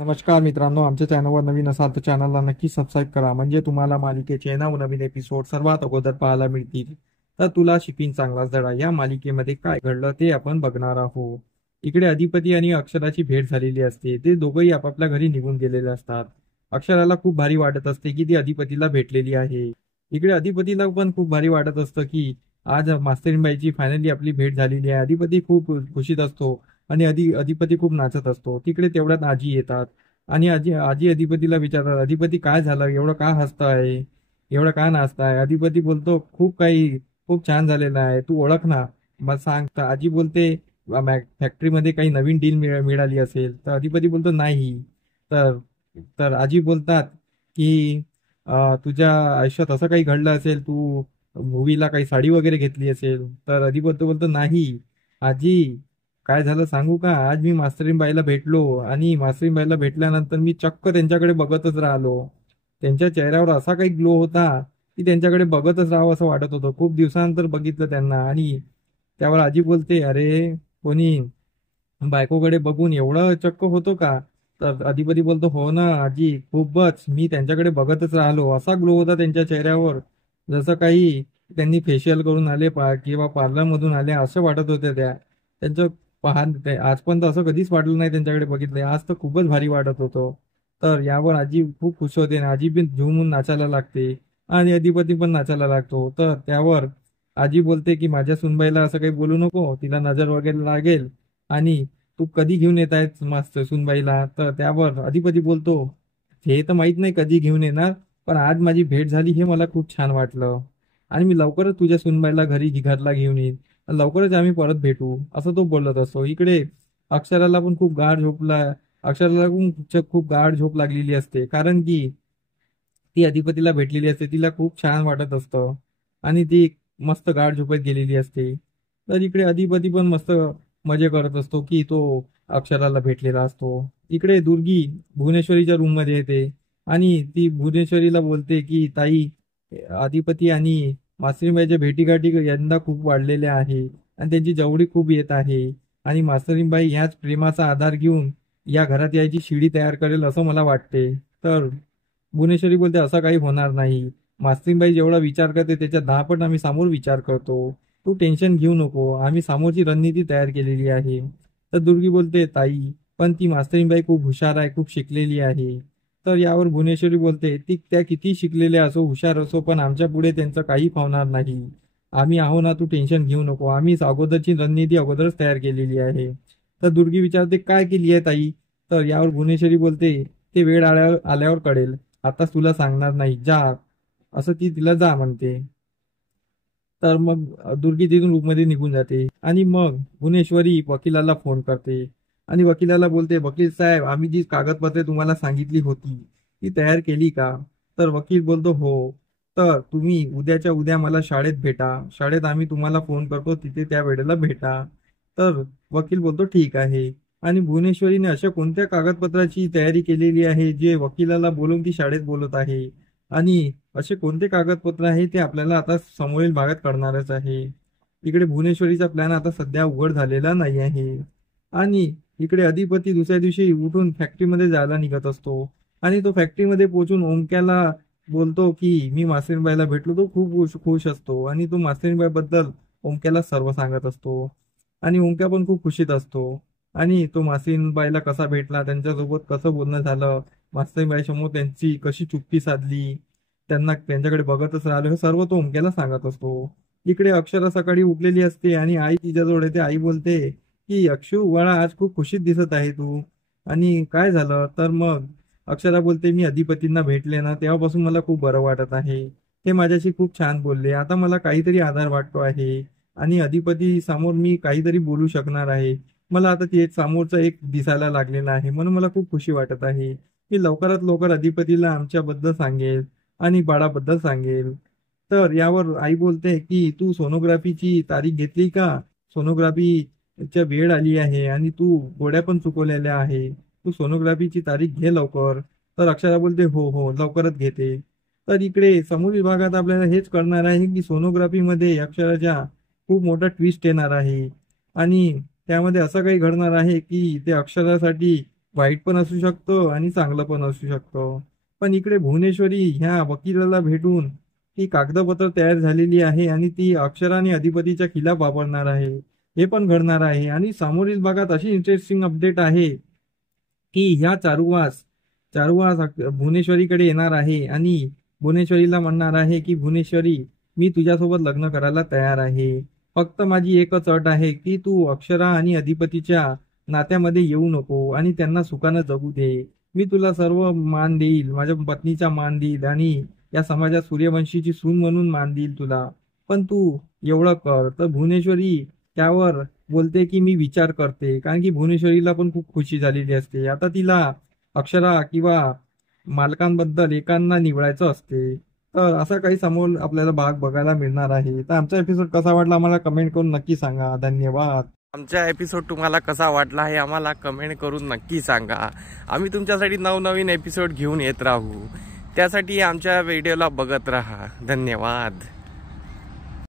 नमस्कार मित्रांनो, आमच्या चॅनलवर नवीन असाल तर चॅनलला नक्की सबस्क्राईब करा, म्हणजे तुम्हाला मालिकेचे नवनवीन एपिसोड सर्वात अगोदर पाहायला मिळतील. तर तुला शिपिंग चांगलाच धडा या मालिकेमध्ये काय घडलं ते आपण बघणार आहोत. इकडे अधिपती आणि अक्षराची भेट झालेली असते. ते दोघंही आपापल्या घरी निघून गेलेले असतात. अक्षराला खूप भारी वाटत असते की ती अधिपतीला भेटलेली आहे. इकडे अधिपतीला पण खूप भारी वाटत असतं की आज मास्तरीनबाईची फायनली आपली भेट झालेली आहे. अधिपती खूप खुशीत असतो आणि अधिपती खूप नाचत असतो. तिकडे तेवढ्यात आजी येतात आणि आजी आजी अधिपतीला विचारतात, अधिपती काय झालं, एवढं का हसताय, एवढं का नाचताय? अधिपती बोलतो, खूप छान झालेलं आहे, तू ओळख ना, मग सांग. तर आजी बोलते, फॅक्टरीमध्ये काही नवीन डील मिळाली असेल. तर अधिपती बोलतो नाही. तर तर आजी बोलतात की तुझ्या आयुष्यात असं काही घडलं असेल, तू मूवीला काही साडी वगैरे घेतली असेल. तर अधिपती बोलतो नाही आजी, काय झालं सांगू का, आज मी मास्तरीनबाईला भेटलो आणि मास्तरीनबाईला भेटल्यानंतर मी चक्क त्यांच्याकडे बघतच राहिलो. त्यांच्या चेहऱ्यावर असा काही ग्लो होता की त्यांच्याकडे बघतच राहावं असं वाटत होतं. खूप दिवसानंतर बघितलं त्यांना. आणि त्यावर आजी बोलते, अरे कोणी बायकोकडे बघून एवढं चक्क होतो का? तर अधिपती बोलतो, हो ना आजी, खूपच, मी त्यांच्याकडे बघतच राहिलो. असा ग्लो होता त्यांच्या चेहऱ्यावर, जसं काही त्यांनी फेशियल करून आले किंवा पार्लर मधून आले असं वाटत होते त्या. त्यांचं पाहन ते आजपर्यंत असं कधीच वाटलं नाही त्यांच्याकडे बघितलंय. आज तर खूपच भारी वाटत होतं. तर यावर आजी खूप खुश होते आणि आजी पण झुमून नाचायला लागते आणि अधिपती पण नाचायला लागतो. तर त्यावर आजी बोलते की माझ्या सुनबाईला असं काही बोलू नको, तिला नजर वगैरे लागेल, आणि तू कधी घेऊन येत आहेत मस्त सुनबाईला? तर त्यावर अधिपती बोलतो, हे तर माहित नाही कधी घेऊन येणार, पण आज माझी भेट झाली हे मला खूप छान वाटलं आणि मी लवकरच तुझ्या सुनबाईला घरला घेऊन येईन. लवकरच आम्ही परत भेटू, असं तो बोलत असतो. इकडे अक्षराला पण खूप गाढ झोपला अक्षराला पण खूप गाढ झोप लागलेली असते, कारण की ती अधिपतीला भेटलेली असते. तिला खूप छान वाटत असतं आणि ती मस्त गाढ झोपेत गेलेली असते. तर इकडे अधिपती पण मस्त मजे करत असतो की तो अक्षराला भेटलेला असतो. इकडे दुर्गी भुवनेश्वरीच्या रूम मध्ये येते आणि ती भुवनेश्वरीला बोलते की ताई, अधिपती आणि मास्तरीबाईच्या भेटीगाठी यंदा खूप वाढलेल्या आहे आणि त्यांची जवळी खूप येत आहे आणि मास्तरीबाई ह्याच प्रेमाचा आधार घेऊन या घरात यायची शिडी तयार करेल असं मला वाटते. तर भुवनेश्वरी बोलते, असं काही होणार नाही. मास्तीनबाई जेवढा विचार करते त्याच्या 10 पट आम्ही समोर विचार करतो. तू टेन्शन घेऊ नको, आम्ही समोरची रणनीती तयार केलेली आहे. तर दुर्गी बोलते, ताई पण ती मास्तरीनबाई खूप हुशार आहे, खूप शिकलेली आहे. तर यावर भुवनेश्वरी बोलते, ती त्या किती शिकलेल्या असो, हुशार असो, पण आमच्या पुढे त्यांचं काही फावणार नाही. आम्ही आहो ना, तू टेन्शन घेऊ नको, आम्ही अगोदरची रणनीती अगोदरच तयार केलेली आहे. तर दुर्गी विचारते, काय केली आहे ताई? तर यावर भुवनेश्वरी बोलते, ते वेळ आल्यावर कळेल, आता तुला सांगणार नाही, जा, असं ती तिला जा म्हणते. तर मग दुर्गी तिथून रूममध्ये निघून जाते आणि मग भुवनेश्वरी वकिलाला फोन करते आणि वकिलाला बोलते, वकील साहेब, आम्ही जी कागदपत्रे तुम्हाला सांगितली होती ती तयार केली का? तर वकील बोलतो, हो. तर तुम्ही उद्याच्या उद्या मला शाळेत भेटा, शाळेत आम्ही तुम्हाला फोन करतो, तिथे त्या वेळेला भेटा. तर वकील बोलतो, ठीक आहे. आणि भुवनेश्वरीने अशा कोणत्या कागदपत्राची तयारी केलेली आहे जे वकिलाला बोलून ती शाळेत बोलत आहे, आणि असे कोणते कागदपत्र आहे ते आपल्याला आता समोरील भागात कळणारच आहे. इकडे भुवनेश्वरीचा प्लॅन आता सध्या उघड झालेला नाही आहे. आणि इकडे अधिपती दुसऱ्या दिवशी उठून फॅक्टरीमध्ये जायला निघत असतो आणि तो फॅक्टरीमध्ये पोहोचून ओमक्याला बोलतो की मी मास्तरीनबाईला भेटलो. तो खूप खुश असतो आणि तो मास्तरीनबाई बद्दल ओमक्याला सर्व सांगत असतो आणि ओमक्या पण खूप खुशीत असतो. आणि तो मास्तरीनबाईला कसा भेटला, त्यांच्यासोबत कसं बोलणं झालं, मास्तरीनबाई समोर त्यांची कशी चुप्पी साधली, त्यांना त्यांच्याकडे बघतच राहिलो, हे सर्व तो ओमक्याला सांगत असतो. इकडे अक्षरा सकाळी उठलेली असते आणि आई तिच्याजवळ येते. आई बोलते की अक्षू बाळा, आज खूप खुशीत दिसत आहे तू, आणि काय झालं? तर मग अक्षरा बोलते, मी अधिपतींना भेटले ना तेव्हापासून मला खूप बरं वाटत आहे. ते माझ्याशी खूप छान बोलले, आता मला काहीतरी आधार वाटतो आहे आणि अधिपती समोर मी काहीतरी बोलू शकणार आहे. मला आता ते समोरचं एक दिसायला लागलेलं आहे, म्हणून मला खूप खुशी वाटत आहे. मी लवकरात लवकर अधिपतीला आमच्याबद्दल सांगेल आणि बाळाबद्दल सांगेल. तर यावर आई बोलते की तू सोनोग्राफीची तारीख घेतली का? सोनोग्राफीच्या वेळ आली आहे आणि तू गोळ्या पण चुकवलेल्या आहे, तू सोनोग्राफीची तारीख घे लवकर. तर अक्षरा बोलते, हो हो, लवकरच घेते. तर इकडे समूह विभागात आपल्याला हेच कळणार आहे की सोनोग्राफीमध्ये अक्षराच्या खूप मोठा ट्विस्ट येणार आहे आणि त्यामध्ये असं काही घडणार आहे की ते अक्षरासाठी वाईट पण असू शकतं आणि चांगलं पण असू शकतं. पण इकडे भुवनेश्वरी ह्या वकिलाला भेटून ती कागदपत्र तयार झालेली आहे आणि ती अक्षरा आणि अधिपतीच्या खिलाफ वापरणार आहे. हे पण घडणार आहे आणि समोरील भागात अशी इंटरेस्टिंग अपडेट आहे की ह्या चारुवास भुवनेश्वरीकडे येणार आहे आणि भुवनेश्वरीला म्हणणार आहे की भुवनेश्वरी, मी तुझ्यासोबत लग्न करायला तयार आहे. फक्त माझी एकच अट आहे की तू अक्षरा आणि अधिपतीच्या नात्यामध्ये येऊ नको आणि त्यांना सुखानं जगू दे. मी तुला सर्व मान देईल, माझ्या पत्नीचा मान देईल आणि या समाजात सूर्यवंशीची सून म्हणून मान देईल तुला. पण तू एवढं कर. तर भुवनेश्वरी त्यावर बोलते की मी विचार करते, कारण की भुवनेश्वरीला पण खूप खुशी झालेली असते. आता तिला अक्षरा किंवा मालकांबद्दल एकांना निवडायचं असते. तर असा काही समोर आपल्याला भाग बघायला मिळणार आहे. तर आमचा एपिसोड कसा वाटला आम्हाला कमेंट करून नक्की सांगा. धन्यवाद. आमचा एपिसोड तुम्हाला कसा वाटला हे आम्हाला कमेंट करून नक्की सांगा. आम्ही तुमच्यासाठी नवनवीन एपिसोड घेऊन येत राहू. त्यासाठी आमच्या व्हिडिओला बघत राहा. धन्यवाद.